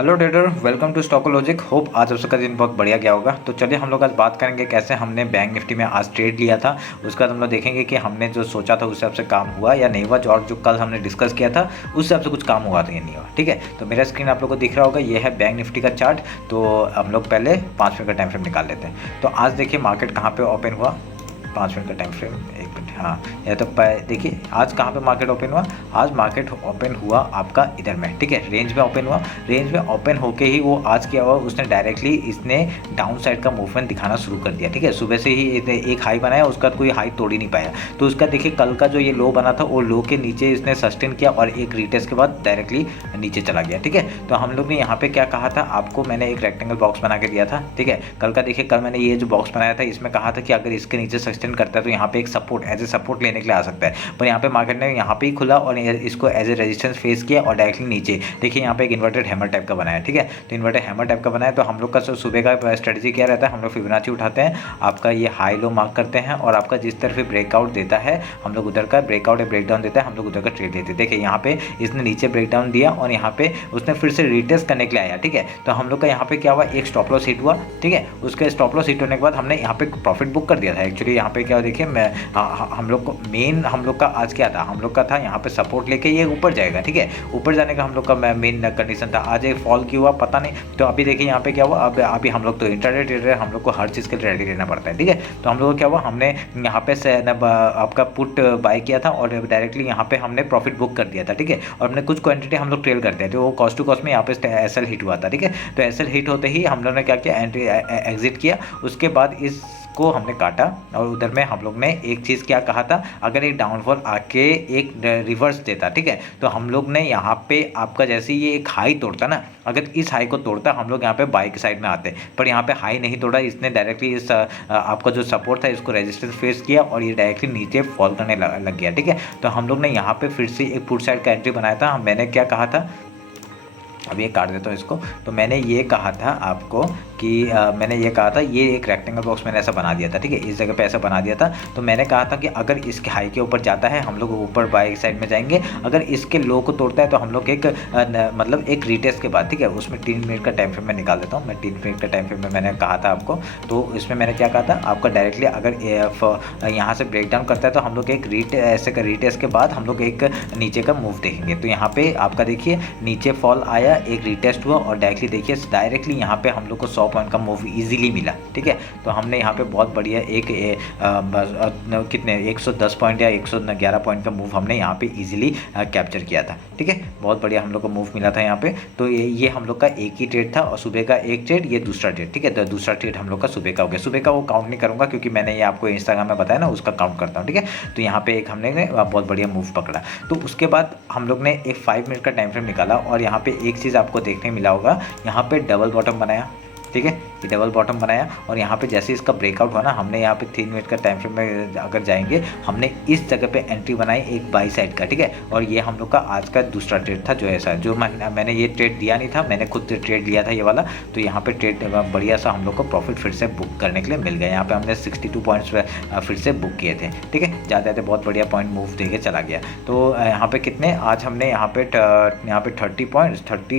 Hello trader, welcome to Stockologic. Hope आज आप सबका दिन बहुत बढ़िया गया होगा। तो चलिए हम लोग आज बात करेंगे कैसे हमने बैंक निफ्टी में आज ट्रेड लिया था। उसके बाद हम लोग देखेंगे कि हमने जो सोचा था उस हिसाब से काम हुआ या नहीं हुआ, और जो कल हमने डिस्कस किया था उस हिसाब से कुछ काम हुआ था या नहीं हुआ। ठीक है, तो मेरा स्क्रीन आप लोग को दिख रहा होगा, ये है बैंक निफ्टी का चार्ट। तो हम लोग पहले 5 मिनट का टाइम फ्रेम निकाल लेते हैं। तो आज देखिए मार्केट कहाँ पर ओपन हुआ। 5 मिनट का टाइम फ्रेम, 1 मिनट। हाँ, या तो देखिए आज कहाँ पे मार्केट ओपन हुआ। आज मार्केट ओपन हुआ आपका इधर में, ठीक है, रेंज में ओपन हुआ। रेंज में ओपन होके ही वो आज क्या हुआ, उसने डायरेक्टली इसने डाउन साइड का मूवमेंट दिखाना शुरू कर दिया। ठीक है, सुबह से ही एक हाई बनाया, उसका कोई हाई तोड़ ही नहीं पाया। तो उसका देखिए कल का जो ये लो बना था वो लो के नीचे इसने सस्टेन किया और एक रिटेस्ट के बाद डायरेक्टली नीचे चला गया। ठीक है, तो हम लोग ने यहाँ पे क्या कहा था आपको, मैंने एक रेक्टेंगल बॉक्स बना के दिया था। ठीक है, कल का देखिए, कल मैंने ये जो बॉक्स बनाया था इसमें कहा था कि अगर इसके नीचे सस्टेन करता है तो यहाँ पे एक सपोर्ट एज ए सपोर्ट लेने के लिए आ सकता है। पर यहाँ पे मार्केट ने यहाँ पे ही खुला और इसको एज ए रेजिस्टेंस फेस किया और डायरेक्टली नीचे देखिए यहाँ पे एक इन्वर्टेड हैमर टाइप का बनाया। ठीक है, तो इन्वर्टेड हैमर टाइप का बनाया। तो हम लोग का सुबह का स्ट्रेटजी क्या रहता है, हम लोग फिबोनाची उठाते हैं, आपका ये हाई लो मार्क करते हैं और आपका जिस तरफ ब्रेकआउट देता है हम लोग उधर का ब्रेकआउट या ब्रेकडाउन देता है, हम लोग उधर का ट्रेड लेते हैं। देखिए यहाँ पे इसने नीचे ब्रेकडाउन दिया और यहाँ पे उसने फिर से रिटेस्ट करने के लिए आया। ठीक है, तो हम लोग का यहाँ पे क्या हुआ, एक स्टॉप लॉस हिट हुआ। ठीक है, उसके स्टॉप लॉस हिट होने के बाद हमने यहाँ पे प्रॉफिट बुक कर दिया था। एक्चुअली यहाँ पे क्या देखिए, मैं हम लोग को मेन हम लोग का आज क्या था, हम लोग का था यहाँ पे सपोर्ट लेके ये ऊपर जाएगा। ठीक है, ऊपर जाने का हम लोग का मेन कंडीशन था। आज एक फॉल क्यों हुआ पता नहीं। तो अभी देखिए यहाँ पे क्या हुआ, अब अभी हम लोग तो इंटरडे ट्रेडर, हम लोग को हर चीज़ के लिए रेडी रहना पड़ता है। ठीक है, तो हम लोग को क्या हुआ, हमने यहाँ पे आपका पुट बाय किया था और डायरेक्टली यहाँ पे हमने प्रॉफिट बुक कर दिया था। ठीक है, और हमने कुछ क्वांटिटी हम लोग ट्रेल करते हैं, तो वो कॉस्ट टू कॉस्ट में यहाँ पे एसएल हिट हुआ था। ठीक है, तो एसएल हिट होते ही हम लोग ने क्या किया, एंट्री एग्जिट किया। उसके बाद इस को हमने काटा और उधर में हम लोग ने एक चीज़ क्या कहा था, अगर एक डाउनफॉल आके एक रिवर्स देता, ठीक है, तो हम लोग ने यहाँ पे आपका जैसे ये एक हाई तोड़ता ना, अगर इस हाई को तोड़ता हम लोग यहाँ पे बाई की साइड में आते, पर यहाँ पे हाई नहीं तोड़ा, इसने डायरेक्टली इस आपका जो सपोर्ट था इसको रेजिस्टेंस फेस किया और ये डायरेक्टली नीचे फॉल करने लग गया। ठीक है, तो हम लोग ने यहाँ पे फिर से एक पुट साइड का एंट्री बनाया था। मैंने क्या कहा था, अब ये काट देता हूँ इसको। तो मैंने ये कहा था आपको कि मैंने ये कहा था, ये एक रेक्टेंगल बॉक्स मैंने ऐसा बना दिया था। ठीक है, इस जगह पे ऐसा बना दिया था। तो मैंने कहा था कि अगर इसके हाई के ऊपर जाता है हम लोग ऊपर बाई साइड में जाएंगे, अगर इसके लो को तोड़ता है तो हम लोग एक मतलब एक रिटेस्ट के बाद, ठीक है, उसमें 3 मिनट का टाइम फ्रेम मैं निकाल देता हूँ। मैं 3 मिनट का टाइम फ्रेम में मैंने कहा था आपको। तो इसमें मैंने क्या कहा था आपका, डायरेक्टली अगर यहाँ से ब्रेक डाउन करता है तो हम लोग एक ऐसे का रिटेस्ट के बाद हम लोग एक नीचे का मूव देखेंगे। तो यहाँ पे आपका देखिए नीचे फॉल आया, एक रिटेस्ट हुआ और डायरेक्टली देखिए यहाँ पे हम लोग को 100 पॉइंट का मूव इजीली मिला। ठीक है, तो हमने यहाँ पे बहुत बढ़िया एक कितने 110 पॉइंट या 111 पॉइंट का मूव हमने यहाँ पे इजीली कैप्चर किया था। ठीक है, बहुत बढ़िया हम लोग को मूव मिला था यहाँ पे। तो ये हम लोग का एक ही ट्रेड था और सुबह का एक ट्रेड, ये दूसरा ट्रेड। ठीक है, तो दूसरा ट्रेड हम लोग का सुबह का हो गया। सुबह का वो काउंट नहीं करूँगा क्योंकि मैंने ये आपको इंस्टाग्राम में बताया ना, उसका काउंट करता हूँ। ठीक है, तो यहाँ पे एक हमने बहुत बढ़िया मूव पकड़ा। तो उसके बाद हम लोग ने एक 5 मिनट का टाइम फ्रेम निकाला और यहाँ पे एक चीज़ आपको देखने मिला होगा, यहाँ पे डबल बॉटम बनाया। ठीक है, ये डबल बॉटम बनाया और यहाँ पे जैसे इसका ब्रेकआउट हुआ ना, हमने यहाँ पे 3 मिनट का टाइम फ्रेम में अगर जाएंगे, हमने इस जगह पे एंट्री बनाई एक बाई साइड का। ठीक है, और ये हम लोग का आज का दूसरा ट्रेड था, जो ऐसा जो मैंने ये ट्रेड दिया नहीं था, मैंने खुद ट्रेड लिया था ये वाला। तो यहाँ पे ट्रेड बढ़िया सा हम लोग को प्रॉफिट फिर से बुक करने के लिए मिल गया। यहाँ पे हमने 62 पॉइंट्स फिर से बुक किए थे। ठीक है, जाते बहुत बढ़िया पॉइंट मूव दे के चला गया। तो यहाँ पे कितने आज हमने यहाँ पे 30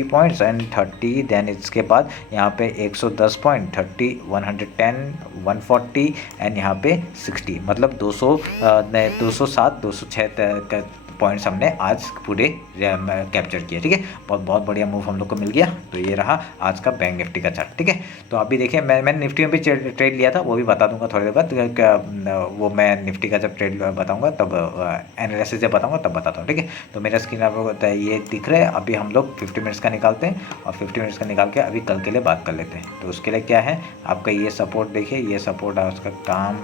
पॉइंट्स एंड 30, देन इसके बाद यहाँ पे 110 पॉइंट, 30, 110, 140 एंड यहाँ पे 60, मतलब 207, 206 पॉइंट्स हमने आज पूरे कैप्चर किए। ठीक है, बहुत बढ़िया मूव हम लोग को मिल गया। तो ये रहा आज का बैंक निफ्टी का चार्ट। ठीक है, तो अभी देखिए मैंने निफ्टी में भी ट्रेड लिया था, वो भी बता दूंगा थोड़ी देर बाद। वो मैं निफ्टी का जब ट्रेड बताऊंगा तब एनालिसिस जब बताऊंगा तब बताता हूँ। ठीक है, तो मेरा स्क्रीन आपको ये दिख रहा है। अभी हम लोग 50 मिनट्स का निकालते हैं और 50 मिनट्स का निकाल के अभी कल के लिए बात कर लेते हैं। तो उसके लिए क्या है आपका, ये सपोर्ट देखिए, ये सपोर्ट है, उसका काम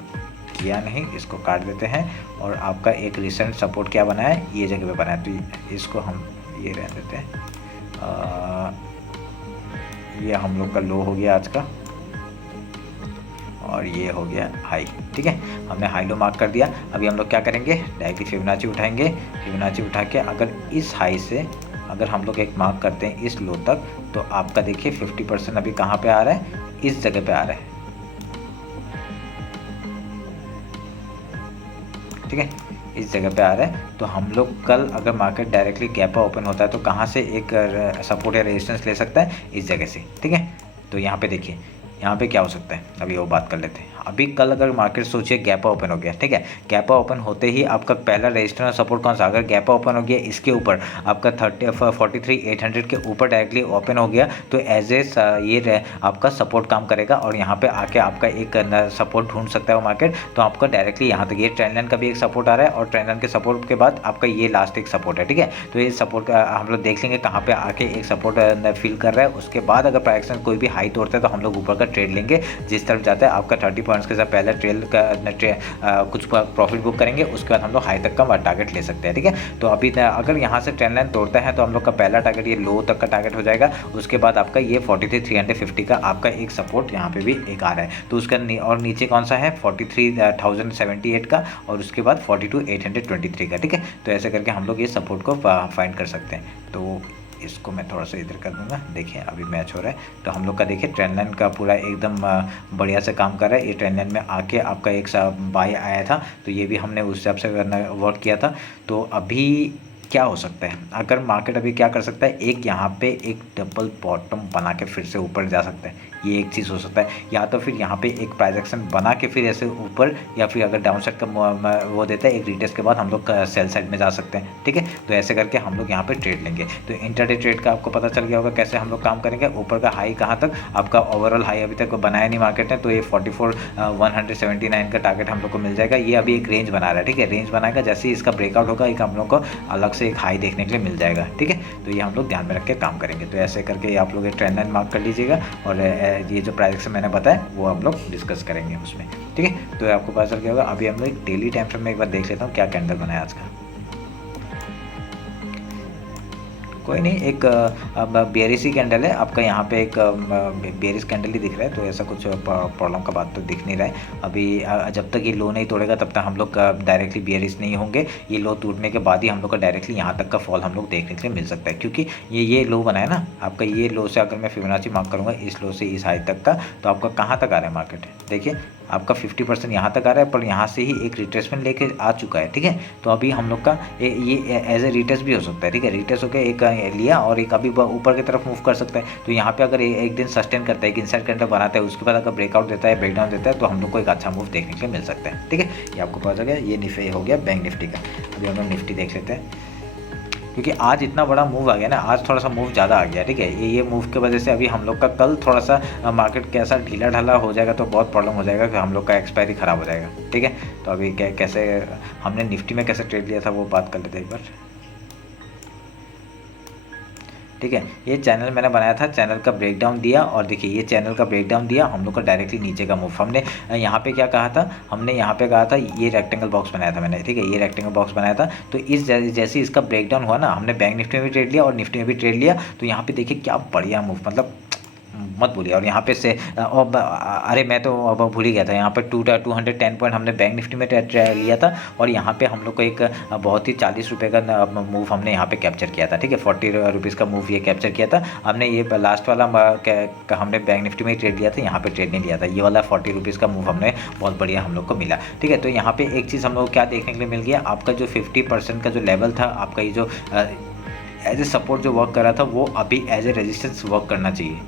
किया नहीं, इसको काट देते हैं। और आपका एक रिसेंट सपोर्ट क्या बना है, ये जगह पे बना है, तो इसको हम ये रहने देते हैं। ये हम लोग का लो हो गया आज का और ये हो गया हाई। ठीक है, हमने हाई लो मार्क कर दिया। अभी हम लोग क्या करेंगे, डायरेक्टली फिबोनाची उठाएंगे। फिबोनाची उठा के अगर इस हाई से अगर हम लोग एक मार्क करते हैं इस लो तक, तो आपका देखिए 50% अभी कहाँ पे आ रहा है, इस जगह पे आ रहा है। ठीक है, इस जगह पे आ रहा है। तो हम लोग कल अगर मार्केट डायरेक्टली गैप ओपन होता है तो कहाँ से एक सपोर्ट या रेजिस्टेंस ले सकता है, इस जगह से, ठीक है। तो यहाँ पे देखिए यहाँ पे क्या हो सकता है, अभी वो बात कर लेते हैं। अभी कल अगर मार्केट सोचिए गैपा ओपन हो गया, ठीक है, गैपा ओपन होते ही आपका पहला रेजिस्टेंस सपोर्ट कौन सा, अगर गैपा ओपन हो गया इसके ऊपर आपका 43,800 के ऊपर डायरेक्टली ओपन हो गया तो एज ए ये आपका सपोर्ट काम करेगा और यहाँ पे आके आपका एक सपोर्ट ढूंढ सकता है वो मार्केट। तो आपका डायरेक्टली यहाँ तक ये ट्रेंड लाइन का भी एक सपोर्ट आ रहा है और ट्रेंड लाइन के सपोर्ट के बाद आपका ये लास्ट एक सपोर्ट है, ठीक है। तो ये सपोर्ट हम लोग देख लेंगे कहाँ पे आके एक सपोर्ट फील कर रहा है। उसके बाद अगर प्राइस कोई भी हाई तोड़ता है तो हम लोग ऊपर का ट्रेड लेंगे, जिस तरफ जाता है आपका 30 पॉइंट्स के साथ पहले ट्रेल का कुछ प्रॉफिट बुक करेंगे, उसके बाद हम लोग हाई तक का टारगेट ले सकते हैं, ठीक है। तो अभी अगर यहाँ से ट्रेंड लाइन तोड़ता है तो हम लोग का पहला टारगेट ये लो तक का टारगेट हो जाएगा। उसके बाद आपका ये 43,350 का आपका एक सपोर्ट यहाँ पे भी एक आ रहा है। तो उसका और नीचे कौन सा है 43,078 का और उसके बाद 42,823 का, ठीक है। तो ऐसे करके हम लोग ये सपोर्ट को फाइंड कर सकते हैं। तो इसको मैं थोड़ा सा इधर कर दूंगा, देखिए अभी मैच हो रहा है। तो हम लोग का देखिए ट्रेंड लाइन का पूरा एकदम बढ़िया से काम कर रहा है। ये ट्रेंड लाइन में आके आपका एक बाय आया था तो ये भी हमने उस हिसाब से वर्क किया था। तो अभी क्या हो सकता है, अगर मार्केट अभी क्या कर सकता है, एक यहाँ पे एक डबल बॉटम बना के फिर से ऊपर जा सकता है, ये एक चीज़ हो सकता है। या तो फिर यहाँ पे एक प्राइस एक्शन बना के फिर ऐसे ऊपर, या फिर अगर डाउन साइड का वो देता है एक रिटेस्ट के बाद हम लोग सेल साइड में जा सकते हैं, ठीक है। तो ऐसे करके हम लोग यहाँ पे ट्रेड लेंगे। तो इंटरडे ट्रेड का आपको पता चल गया होगा कैसे हम लोग काम करेंगे। ऊपर का हाई कहाँ तक, आपका ओवरऑल हाई अभी तक बनाया नहीं मार्केट ने, तो ये 44,179 का टारगेट हम लोग को मिल जाएगा। ये अभी एक रेंज बना रहा है, ठीक है, रेंज बनाएगा। जैसे ही इसका ब्रेकआउट होगा एक हम लोग को अलग से एक हाई देखने के लिए मिल जाएगा, ठीक है। तो ये हम लोग ध्यान में रख के काम करेंगे। तो ऐसे करके आप लोग ट्रेंड लाइन मार्क कर लीजिएगा और ये जो प्राइस एक्शन मैंने बताया वो हम लोग डिस्कस करेंगे उसमें, ठीक है। तो आपको पता चल गया होगा। अभी हम लोग एक डेली टाइम फ्रेम में एक बार देख लेता हूँ क्या कैंडल बनाया आज का। कोई नहीं, एक बेरिश ही कैंडल है आपका, यहाँ पे एक बेरिश कैंडल ही दिख रहा है। तो ऐसा कुछ प्रॉब्लम का बात तो दिख नहीं रहा है अभी। जब तक ये लो नहीं तोड़ेगा तब तक हम लोग डायरेक्टली बेरिश नहीं होंगे। ये लो टूटने के बाद ही हम लोग का डायरेक्टली यहाँ तक का फॉल हम लोग देखने के लिए मिल सकता है, क्योंकि ये लो बनाया ना आपका। ये लो से अगर मैं फिबोनाची मार्क करूँगा इस लो से इस हाई तक का, तो आपका कहाँ तक आ रहा है मार्केट, देखिए आपका 50% यहाँ तक आ रहा है, पर यहाँ से ही एक रिट्रेसमेंट लेके आ चुका है, ठीक है। तो अभी हम लोग का ये एज ए रिटेस्ट भी हो सकता है, ठीक है। रिटेस्ट होकर एक लिया और एक अभी ऊपर की तरफ मूव कर सकता है। तो यहाँ पे अगर एक दिन सस्टेन करता है, एक इनसाइड कैंडल बनाता है, उसके बाद अगर ब्रेकआउट देता है, ब्रेकडाउन देता है, तो हम लोग को एक अच्छा मूव देखने के लिए मिल सकता है, ठीक है। ये आपको पता चल गया। ये निफ्टी हो गया बैंक निफ्टी का। अभी हम लोग निफ्टी देख लेते हैं, क्योंकि आज इतना बड़ा मूव आ गया ना, आज थोड़ा सा मूव ज़्यादा आ गया, ठीक है। ये मूव की वजह से अभी हम लोग का कल थोड़ा सा मार्केट कैसा ढीला ढाला हो जाएगा तो बहुत प्रॉब्लम हो जाएगा कि हम लोग का एक्सपायरी ख़राब हो जाएगा, ठीक है। तो अभी कैसे हमने निफ्टी में कैसे ट्रेड लिया था वो बात कर लेते एक बार, ठीक है। ये चैनल मैंने बनाया था, चैनल का ब्रेकडाउन दिया और देखिए ये चैनल का ब्रेकडाउन दिया हम लोग का डायरेक्टली नीचे का मूव। हमने यहाँ पे क्या कहा था, हमने यहाँ पे कहा था ये रेक्टेंगल बॉक्स बनाया था मैंने, ठीक है, ये रेक्टेंगल बॉक्स बनाया था। तो इस जैसे इसका ब्रेकडाउन हुआ ना, हमने बैंक निफ्टी में भी ट्रेड लिया और निफ्टी में भी ट्रेड लिया। तो यहाँ पे देखिए क्या बढ़िया मूव, मतलब मत भूलिए। और यहाँ पे से अरे मैं तो अब भूल ही गया था, यहाँ पे 210 पॉइंट हमने बैंक निफ्टी में लिया था और यहाँ पे हम लोग को एक बहुत ही 40 रुपये का मूव हमने यहाँ पे कैप्चर किया था, ठीक है। 40 रुपीज़ का मूव ये कैप्चर किया था हमने। ये लास्ट वाला हमने बैंक निफ्टी में ही ट्रेड लिया था, यहाँ पे ट्रेड नहीं लिया था। ये वाला 40 रुपीज़ का मूव हमने बहुत बढ़िया हम लोग को मिला, ठीक है। तो यहाँ पे एक चीज़ हम लोग को क्या देखने के लिए मिल गया, आपका जो 50% का जो लेवल था, आपका ये जो एज ए सपोर्ट जो वर्क कर रहा था वो अभी एज ए रेजिस्टेंस वर्क करना चाहिए,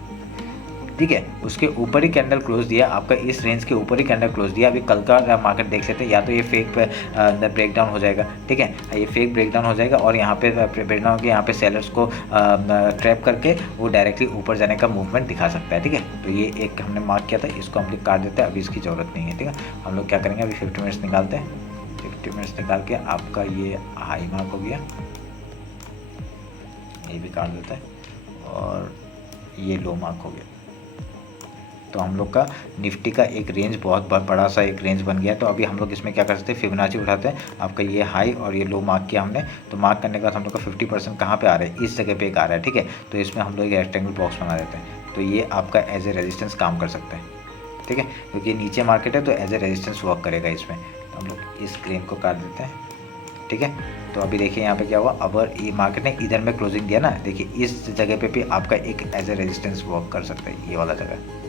ठीक है। उसके ऊपर ही कैंडल क्लोज दिया, आपका इस रेंज के ऊपर ही कैंडल क्लोज दिया। अभी कल का मार्केट देख लेते हैं, या तो ये फेक ब्रेकडाउन हो जाएगा, ठीक है, ये फेक ब्रेकडाउन हो जाएगा और यहाँ पे ब्रेकडाउन होकर यहाँ पे सेलर्स को ट्रैप करके वो डायरेक्टली ऊपर जाने का मूवमेंट दिखा सकता है, ठीक है। तो ये एक हमने मार्क किया था, इसको हम लोग काट देते हैं, अभी इसकी ज़रूरत नहीं है, ठीक है। हम लोग क्या करेंगे, अभी 50 मिनट्स निकालते हैं। 50 मिनट्स निकाल के आपका ये हाई मार्क हो गया, ये भी काट देता है और ये लो मार्क हो गया। तो हम लोग का निफ्टी का एक रेंज बहुत बड़ा सा एक रेंज बन गया। तो अभी हम लोग इसमें क्या कर सकते हैं, फिबोनाची उठाते हैं। आपका ये हाई और ये लो मार्क किया हमने, तो मार्क करने के बाद हम लोग का 50% कहाँ पे आ रहा है, इस जगह पे एक आ रहा है, ठीक है। तो इसमें हम लोग एक रेक्टेंगल बॉक्स बना देते हैं, तो ये आपका एज ए रेजिस्टेंस काम कर सकता है, ठीक है, क्योंकि नीचे मार्केट है तो एज ए रेजिस्टेंस वर्क करेगा इसमें। तो हम लोग इस ग्रेन को काट देते हैं, ठीक है। तो अभी देखिए यहाँ पे क्या हुआ, अगर ये मार्केट ने इधर में क्लोजिंग दिया ना, देखिए इस जगह पे भी आपका एक एज ए रेजिस्टेंस वर्क कर सकता है, ये वाला जगह,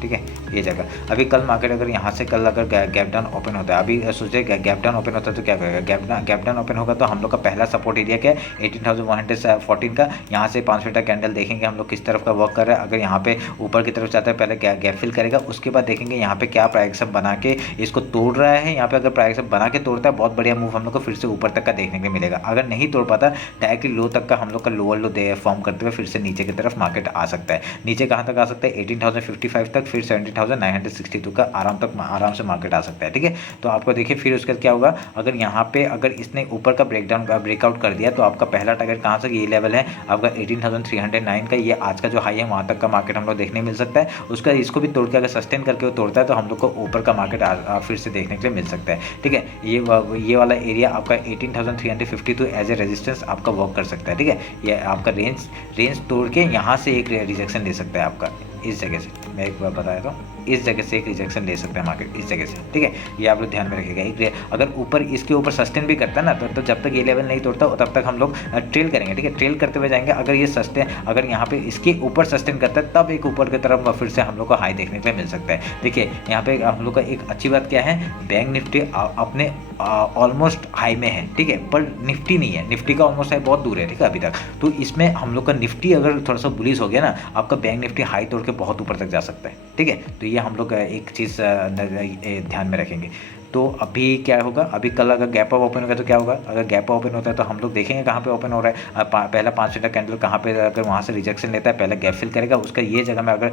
ठीक है, ये जगह। अभी कल मार्केट अगर यहाँ से कल अगर गैप डाउन ओपन होता है, अभी सोचे गैप डाउन ओपन होता है तो क्या करेगा, गैप डाउन ओपन होगा तो हम लोग का पहला सपोर्ट एरिया क्या है 18,114 का। यहाँ से 5 मिनट का कैंडल देखेंगे हम लोग किस तरफ का वर्क कर रहा है। अगर यहाँ पे ऊपर की तरफ जाता है पहले गैप फिल करेगा, उसके बाद देखेंगे यहाँ पे क्या प्राइस बना के इसको तोड़ रहा है। यहाँ पे अगर प्राइस बना के तोड़ता है बहुत बढ़िया मूव हम लोग को फिर से ऊपर तक का देखने को मिलेगा। अगर नहीं तोड़ पाता डायरेक्टली लो तक का हम लोग का लोअर लो दे फॉर्म करते हुए फिर से नीचे की तरफ मार्केट आ सकता है। नीचे कहाँ तक आ सकता है 18,055 तक, फिर 17,962 का आराम से मार्केट आ सकता है। ठीक है, तो आपको देखिए फिर उसके बाद क्या होगा, अगर यहाँ पे अगर इसने ऊपर का ब्रेकआउट कर दिया तो आपका पहला टारगेट कहाँ से, ये लेवल है आपका 18,309 का। ये आज का जो हाई है वहाँ तक का मार्केट हम लोग देखने मिल सकता है। उसका इसको भी तोड़ के अगर सस्टेन करके वो तोड़ता है तो हम लोग को ऊपर का मार्केट फिर से देखने के लिए मिल सकता है। ठीक है, ये वाला एरिया आपका 18,352 एज ए रेजिस्टेंस आपका वर्क कर सकता है। ठीक है, ये आपका रेंज तोड़ के यहाँ से एक रिजेक्शन ले सकता है आपका इस जगह से। मैं एक बार बताया था, इस जगह से एक रिजेक्शन ले सकते हैं मार्केट इस जगह से। ठीक है, ये आप लोग ध्यान में रखिएगा। एक अगर ऊपर इसके ऊपर सस्टेन भी करता है ना तो जब तक ये लेवल नहीं तोड़ता तब तक हम लोग ट्रेल करेंगे। ठीक है, ट्रेल करते हुए जाएंगे। अगर ये सस्टेन अगर यहाँ पे इसके ऊपर सस्टेन करता है तब एक ऊपर की तरफ फिर से हम लोग को हाई देखने के लिए मिल सकता है। देखिए यहाँ पे हम लोग का एक अच्छी बात क्या है, बैंक निफ्टी अपने ऑलमोस्ट हाई में है। ठीक है, पर निफ्टी नहीं है, निफ्टी का ऑलमोस्ट हाई बहुत दूर है। ठीक है अभी तक, तो इसमें हम लोग का निफ्टी अगर थोड़ा सा बुलिश हो गया ना, आपका बैंक निफ्टी हाई तोड़ के बहुत ऊपर तक जा सकता है। ठीक है, तो ये हम लोग एक चीज़ ध्यान में रखेंगे। तो अभी क्या होगा, अभी कल अगर गैप अप ओपन होगा तो क्या होगा, अगर गैप अप ओपन होता है तो हम लोग देखेंगे कहाँ पे ओपन हो रहा है। पहला 5 मिनट कैंडल कहाँ पे, अगर वहाँ से रिजेक्शन लेता है पहले गैप फिल करेगा, उसका ये जगह में अगर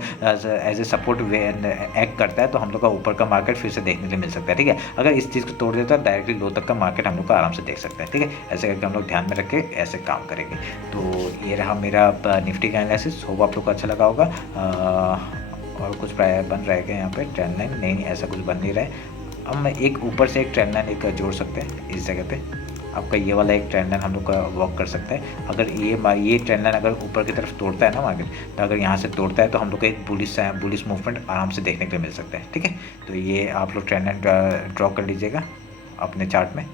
एज ए सपोर्ट एक्ट करता है तो हम लोग का ऊपर का मार्केट फिर से देखने को मिल सकता है। ठीक है, अगर इस चीज़ को तोड़ देता है डायरेक्टली लो तक का मार्केट हम लोग को आराम से देख सकता है। ठीक है, ऐसे करके हम लोग ध्यान में रख के ऐसे काम करेंगे। तो ये रहा मेरा निफ्टी का एनालिसिस, होप आप लोग को अच्छा लगा होगा। और कुछ प्राय बन रहेगा यहाँ पे ट्रेंड लाइन, नहीं ऐसा कुछ बन नहीं रहा है। अब मैं एक ऊपर से एक ट्रेंड लाइन एक जोड़ सकते हैं इस जगह पे। आपका ये वाला एक ट्रेंड लाइन हम लोग का वर्क कर सकता है। अगर ये ट्रेंड लाइन अगर ऊपर की तरफ तोड़ता है ना मार्केट, तो अगर यहाँ से तोड़ता है तो हम लोग का एक बुलिश मूवमेंट आराम से देखने के लिए मिल सकता है। ठीक है, तो ये आप लोग ट्रेंड लाइन ड्रॉ कर लीजिएगा अपने चार्ट में।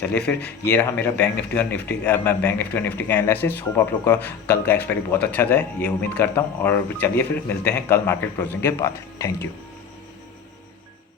चलिए फिर ये रहा मेरा बैंक निफ्टी और निफ्टी का एनालिसिस। होप आप लोग का कल का एक्सपायरी बहुत अच्छा जाए, ये उम्मीद करता हूँ। और चलिए फिर मिलते हैं कल मार्केट क्लोजिंग के बाद। Thank you.